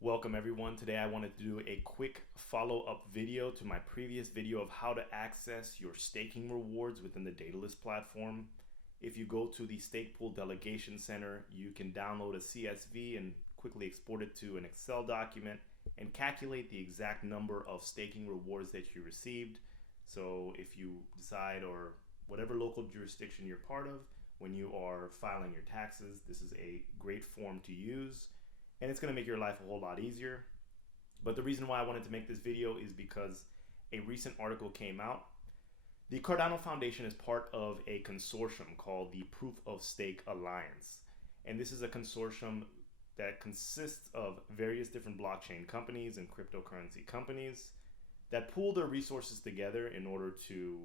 Welcome everyone. Today I wanted to do a quick follow-up video to my previous video of how to access your staking rewards within the Daedalus platform. If you go to the Stake Pool Delegation Center, you can download a CSV and quickly export it to an Excel document and calculate the exact number of staking rewards that you received. So if you decide, or whatever local jurisdiction you're part of, when you are filing your taxes, this is a great form to use. And it's going to make your life a whole lot easier. But the reason why I wanted to make this video is because a recent article came out. The Cardano Foundation is part of a consortium called the Proof of Stake Alliance. And this is a consortium that consists of various different blockchain companies and cryptocurrency companies that pool their resources together in order to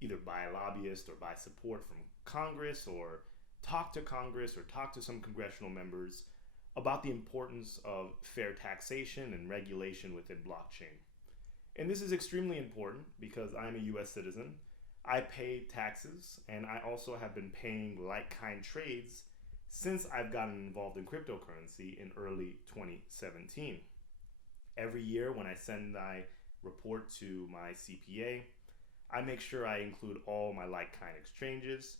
either buy a lobbyist or buy support from Congress, or talk to Congress or talk to some congressional members about the importance of fair taxation and regulation within blockchain. And this is extremely important because I'm a US citizen. I pay taxes, and I also have been paying like-kind trades since I've gotten involved in cryptocurrency in early 2017. Every year when I send my report to my CPA, I make sure I include all my like-kind exchanges.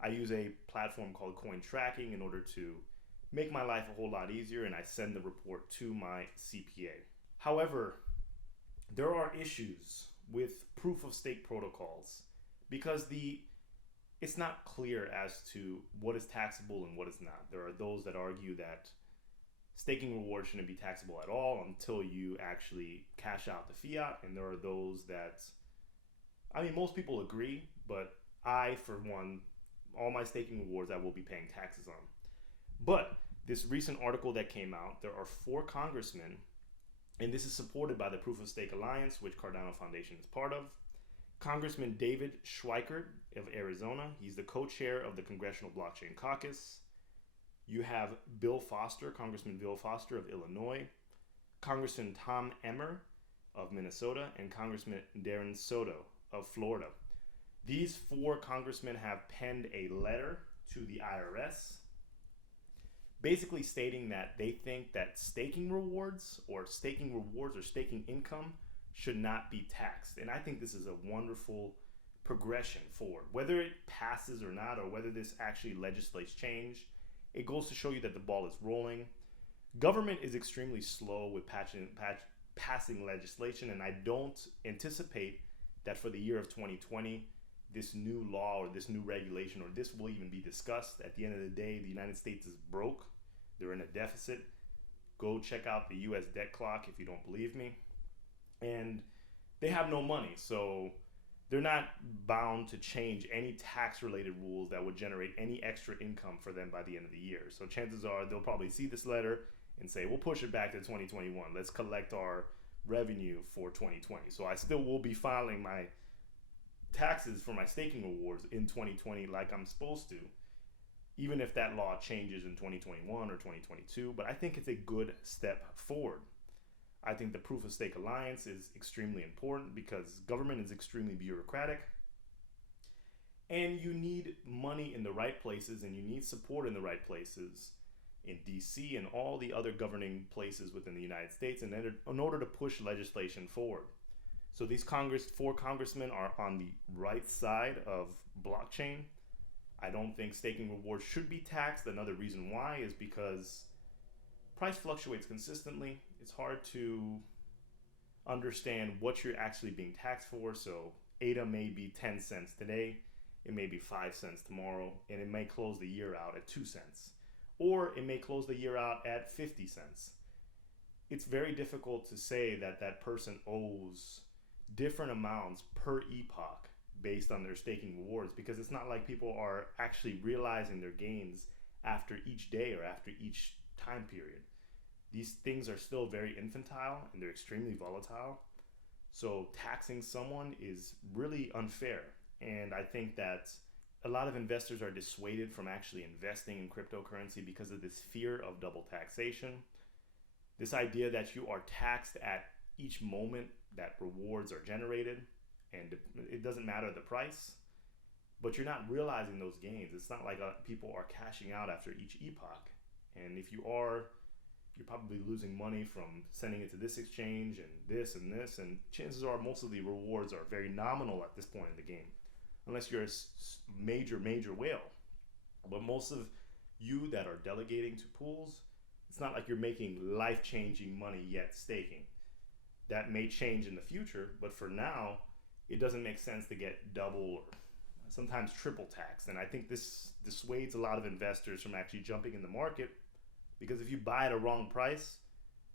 I use a platform called coin tracking in order to make my life a whole lot easier, and I send the report to my CPA. However, there are issues with proof of stake protocols because it's not clear as to what is taxable and what is not. There are those that argue that staking rewards shouldn't be taxable at all until you actually cash out the fiat, and there are those that, most people agree, but I, for one, all my staking rewards I will be paying taxes on. But this recent article that came out, there are 4 congressmen, and this is supported by the Proof of Stake Alliance, which Cardano Foundation is part of. Congressman David Schweikert of Arizona, he's the co-chair of the Congressional Blockchain Caucus. You have Congressman Bill Foster of Illinois, Congressman Tom Emmer of Minnesota, and Congressman Darren Soto of Florida. These 4 congressmen have penned a letter to the IRS basically stating that they think that staking rewards or staking income should not be taxed. And I think this is a wonderful progression forward. Whether it passes or not, or whether this actually legislates change, it goes to show you that the ball is rolling. Government is extremely slow with passing legislation, and I don't anticipate that for the year of 2020, this new law or this new regulation or this will even be discussed. At the end of the day, the United States is broke. They're in a deficit. Go check out the US debt clock if you don't believe me. And they have no money, so they're not bound to change any tax related rules that would generate any extra income for them by the end of the year. So chances are they'll probably see this letter and say, we'll push it back to 2021. Let's collect our revenue for 2020. So I still will be filing my taxes for my staking rewards in 2020 like I'm supposed to, even if that law changes in 2021 or 2022. But I think it's a good step forward. I think the Proof of Stake Alliance is extremely important because government is extremely bureaucratic, and you need money in the right places, and you need support in the right places in DC and all the other governing places within the United States in order to push legislation forward. So these 4 congressmen are on the right side of blockchain. I don't think staking rewards should be taxed. Another reason why is because price fluctuates consistently. It's hard to understand what you're actually being taxed for. So ADA may be 10 cents today, it may be 5 cents tomorrow, and it may close the year out at 2 cents. Or it may close the year out at 50 cents. It's very difficult to say that that person owes different amounts per epoch based on their staking rewards, because it's not like people are actually realizing their gains after each day or after each time period. These things are still very infantile and they're extremely volatile. So taxing someone is really unfair. And I think that a lot of investors are dissuaded from actually investing in cryptocurrency because of this fear of double taxation. This idea that you are taxed at each moment that rewards are generated, and it doesn't matter the price, but you're not realizing those gains. It's not like people are cashing out after each epoch. And if you are, you're probably losing money from sending it to this exchange and this and this, and chances are most of the rewards are very nominal at this point in the game, unless you're a major whale. But most of you that are delegating to pools, it's not like you're making life-changing money yet staking. That may change in the future, but for now, it doesn't make sense to get double or sometimes triple taxed. And I think this dissuades a lot of investors from actually jumping in the market, because if you buy at a wrong price,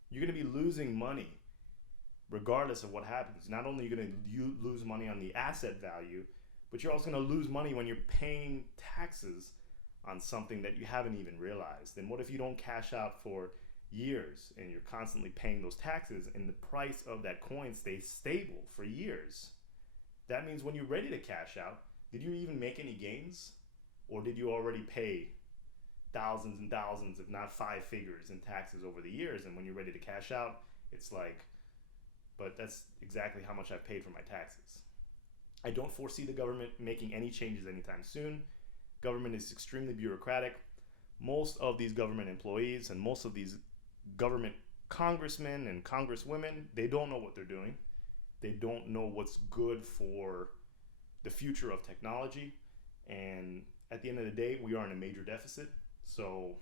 you're going to be losing money regardless of what happens. Not only are you going to lose money on the asset value, but you're also going to lose money when you're paying taxes on something that you haven't even realized. And what if you don't cash out for years and you're constantly paying those taxes and the price of that coin stays stable for years? That means when you're ready to cash out, did you even make any gains? Or did you already pay thousands and thousands, if not 5 figures in taxes over the years? And when you're ready to cash out, it's like, but that's exactly how much I've paid for my taxes. I don't foresee the government making any changes anytime soon. Government is extremely bureaucratic. Most of these government employees and most of these government congressmen and congresswomen, they don't know what they're doing. They don't know what's good for the future of technology. And at the end of the day, we are in a major deficit. So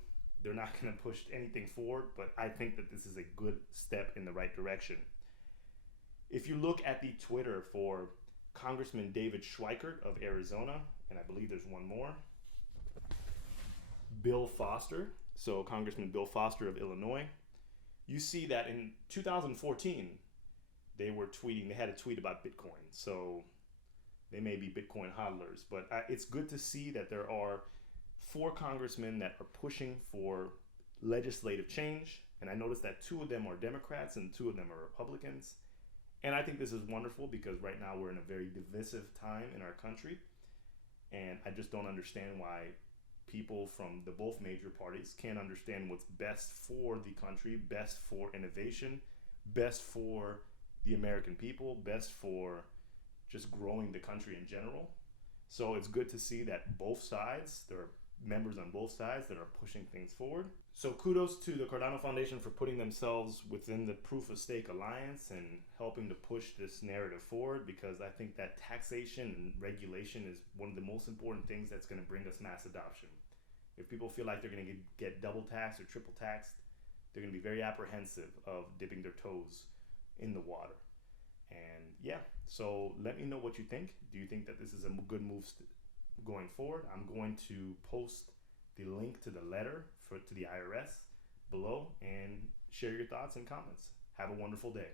they're not going to push anything forward. But I think that this is a good step in the right direction. If you look at the Twitter for Congressman David Schweikert of Arizona, and I believe there's one more, Bill Foster, so Congressman Bill Foster of Illinois, you see that in 2014, they were tweeting, they had a tweet about Bitcoin. So they may be Bitcoin hodlers, but it's good to see that there are 4 congressmen that are pushing for legislative change. And I noticed that 2 of them are Democrats and 2 of them are Republicans. And I think this is wonderful because right now we're in a very divisive time in our country. And I just don't understand why people from the both major parties can't understand what's best for the country, best for innovation, best for the American people, best for just growing the country in general. So it's good to see that both sides, there are members on both sides that are pushing things forward. So kudos to the Cardano Foundation for putting themselves within the Proof of Stake Alliance and helping to push this narrative forward, because I think that taxation and regulation is one of the most important things that's going to bring us mass adoption. If people feel like they're going to get double taxed or triple taxed, they're going to be very apprehensive of dipping their toes in the water. And yeah, so let me know what you think. Do you think that this is a good move going forward? I'm going to post the link to the letter to the IRS below and share your thoughts and comments. Have a wonderful day.